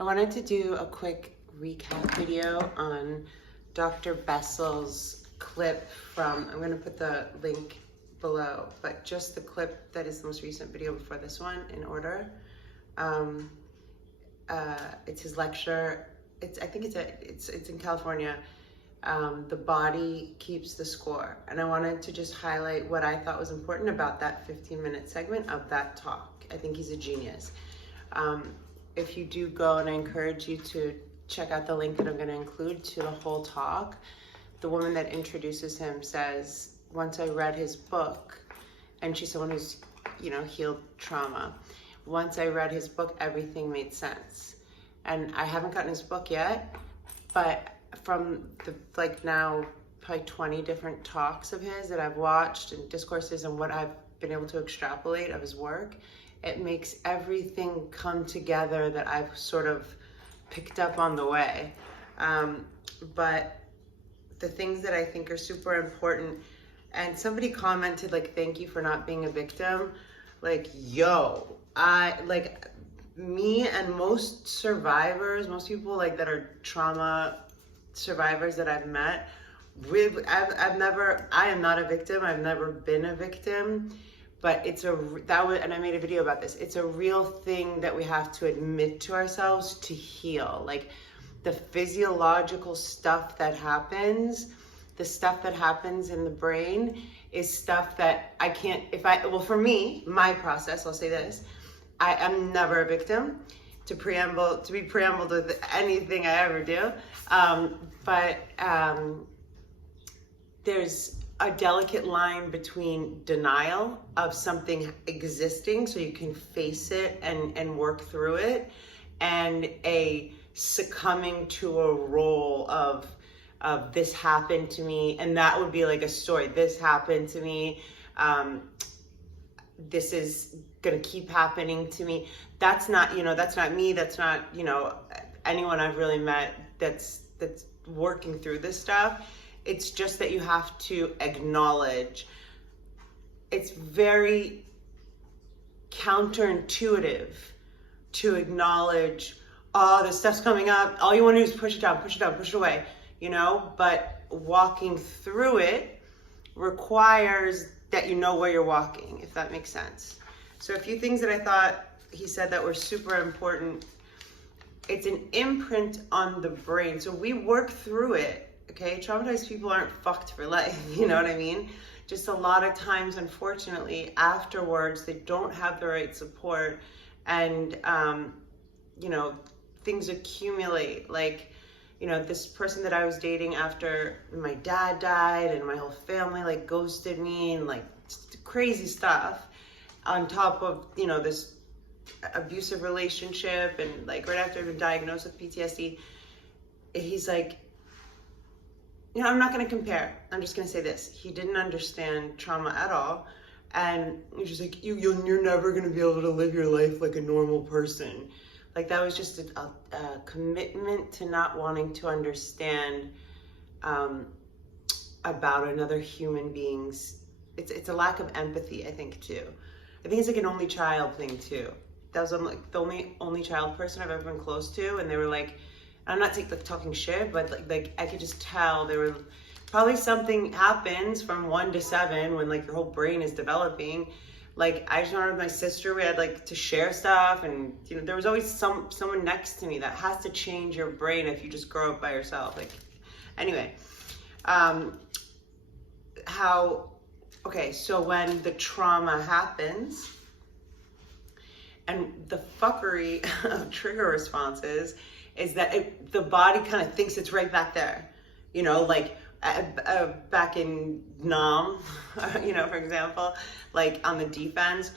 I wanted to do a quick recap video on Dr. Bessel's clip from, I'm going to put the link below, but just the clip that is the most recent video before this one in order. It's his lecture. I think it's in California. The body keeps the score. And I wanted to just highlight what I thought was important about that 15-minute segment of that talk. I think he's a genius. If you do go, and I encourage you to check out the link that I'm going to include to the whole talk, the woman that introduces him says, once I read his book, and she's someone who's, healed trauma. Once I read his book, everything made sense. And I haven't gotten his book yet, but from the, now probably 20 different talks of his that I've watched and discourses and what I've been able to extrapolate of his work, it makes everything come together that I've sort of picked up on the way. But the things that I think are super important, and somebody commented, thank you for not being a victim. Me and most survivors, most people that are trauma survivors that I've met, I am not a victim. I've never been a victim. But and I made a video about this. It's a real thing that we have to admit to ourselves to heal. The physiological stuff that happens, the stuff that happens in the brain is stuff that I can't, for me, my process, I'll say this, I am never a victim to be preambled with anything I ever do. But there's a delicate line between denial of something existing so you can face it and work through it, and a succumbing to a role of this happened to me, and that would be a story. This happened to me. This is gonna keep happening to me. That's not me. That's not anyone I've really met that's working through this stuff. It's just that you have to acknowledge. It's very counterintuitive to acknowledge, oh, this stuff's coming up. All you want to do is push it down, push it away, but walking through it requires that you know where you're walking, if that makes sense. So a few things that I thought he said that were super important. It's an imprint on the brain. So we work through it. Okay, traumatized people aren't fucked for life, you know what I mean? Just a lot of times, unfortunately, afterwards, they don't have the right support, and, things accumulate. This person that I was dating after my dad died and my whole family, ghosted me and, crazy stuff, on top of, this abusive relationship, and, right after I'd been diagnosed with PTSD, he's I'm not going to compare. I'm just going to say this. He didn't understand trauma at all. And he's just you're never going to be able to live your life like a normal person. That was just a commitment to not wanting to understand about another human being's. It's a lack of empathy, I think, too. I think it's an only child thing, too. That was the only child person I've ever been close to. And they were I'm not talking shit, but I could just tell there were probably something happens from 1 to 7 when your whole brain is developing. I just remember with my sister, we had to share stuff, and there was always someone next to me. That has to change your brain if you just grow up by yourself. Anyway, so when the trauma happens, and the fuckery of trigger responses is that the body kind of thinks it's right back there, back in Nam, for example, on the defense,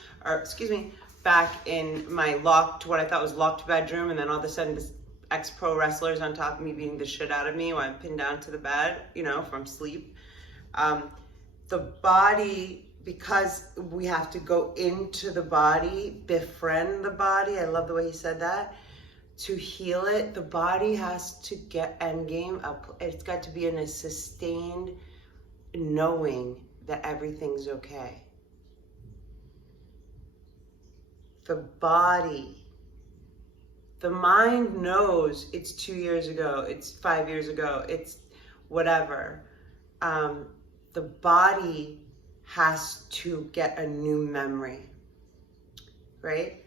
back in my what I thought was locked bedroom, and then all of a sudden this ex-pro wrestler's on top of me beating the shit out of me while I'm pinned down to the bed, from sleep. The body, because we have to go into the body, befriend the body, I love the way he said that, to heal it, the body has to get endgame up. It's got to be in a sustained knowing that everything's okay. The The mind knows it's 2 years ago, it's 5 years ago, it's whatever. The body has to get a new memory, right?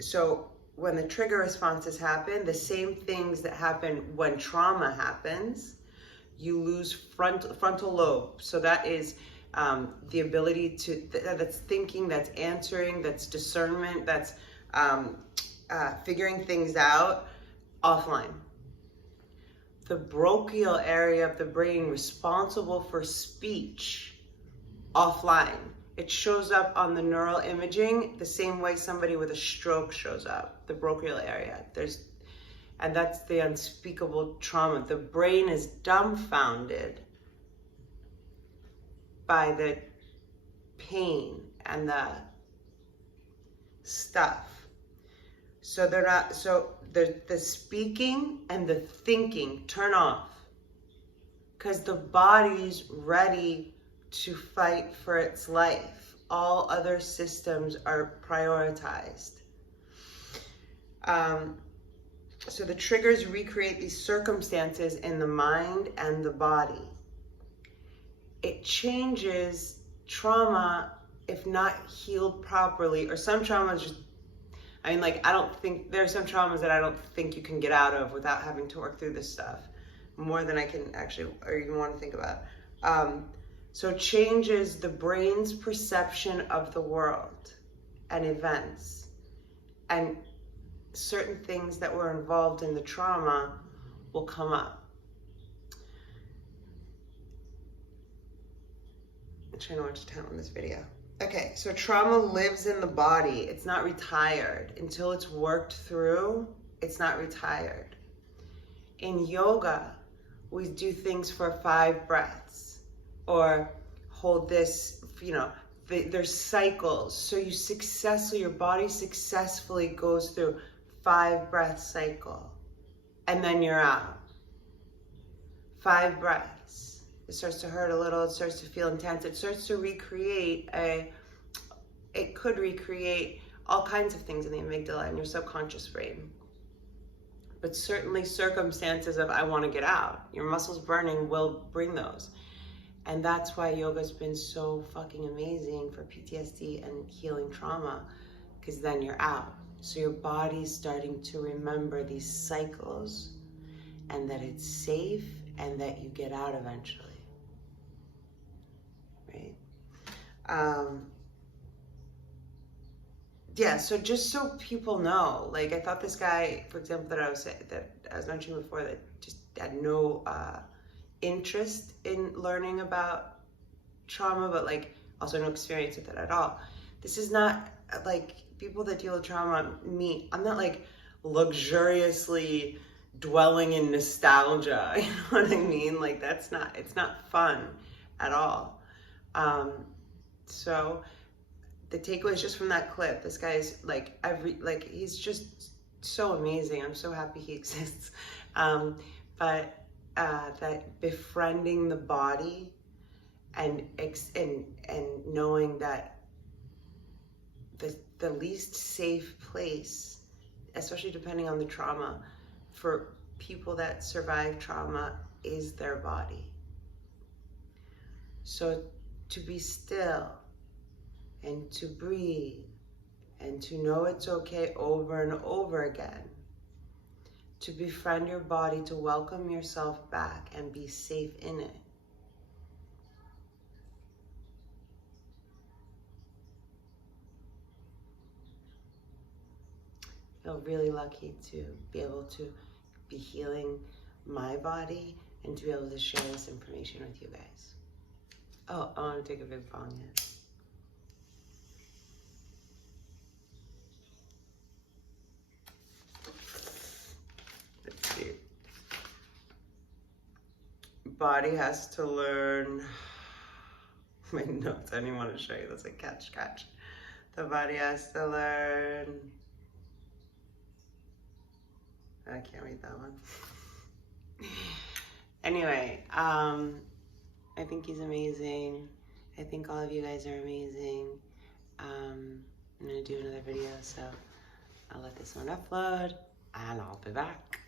So when the trigger responses happen, the same things that happen when trauma happens, you lose frontal lobe. So that is the ability to, that's thinking, that's answering, that's discernment, that's figuring things out offline. The brachial area of the brain responsible for speech, offline. It shows up on the neural imaging the same way somebody with a stroke shows up, the brachial area. And that's the unspeakable trauma. The brain is dumbfounded by the pain and the stuff. So they're not, so the speaking and the thinking turn off because the body's ready to fight for its life. All other systems are prioritized. So the triggers recreate these circumstances in the mind and the body. It changes trauma if not healed properly, or some traumas just, I mean, like, I don't think, there are some traumas that I don't think you can get out of without having to work through this stuff, more than I can actually, or even want to think about. So it changes the brain's perception of the world and events, and certain things that were involved in the trauma will come up. I'm trying to watch time on this video. Okay, so trauma lives in the body. It's not retired. Until it's worked through, it's not retired. In yoga, we do things for 5 breaths, or hold this, you know, there's cycles. So your body successfully goes through 5 breath cycle, and then you're out. 5 breaths. It starts to hurt a little, it starts to feel intense, it starts to recreate it could recreate all kinds of things in the amygdala and your subconscious brain. But certainly circumstances of I want to get out, your muscles burning will bring those. And that's why yoga's been so fucking amazing for PTSD and healing trauma, because then you're out. So your body's starting to remember these cycles, and that it's safe, and that you get out eventually, right? Yeah, so just so people know, like, I thought this guy, for example, that I was mentioning before, that just had no interest in learning about trauma, but like also no experience with it at all. This is not like people that deal with trauma, me. I'm not like luxuriously dwelling in nostalgia, you know what I mean? Like, it's not fun at all. So the takeaways just from that clip, this guy's like, he's just so amazing. I'm so happy he exists. But that befriending the body and knowing that the least safe place, especially depending on the trauma, for people that survive trauma is their body. So to be still and to breathe and to know it's okay over and over again, to befriend your body, to welcome yourself back and be safe in it. I feel really lucky to be able to be healing my body and to be able to share this information with you guys. Oh, I want to take a big bong yet. Let's see. Body has to learn. My notes, I didn't want to show you. That's like catch. The body has to learn. I can't read that one. Anyway, I think he's amazing. I think all of you guys are amazing. I'm gonna do another video, so I'll let this one upload. and I'll be back.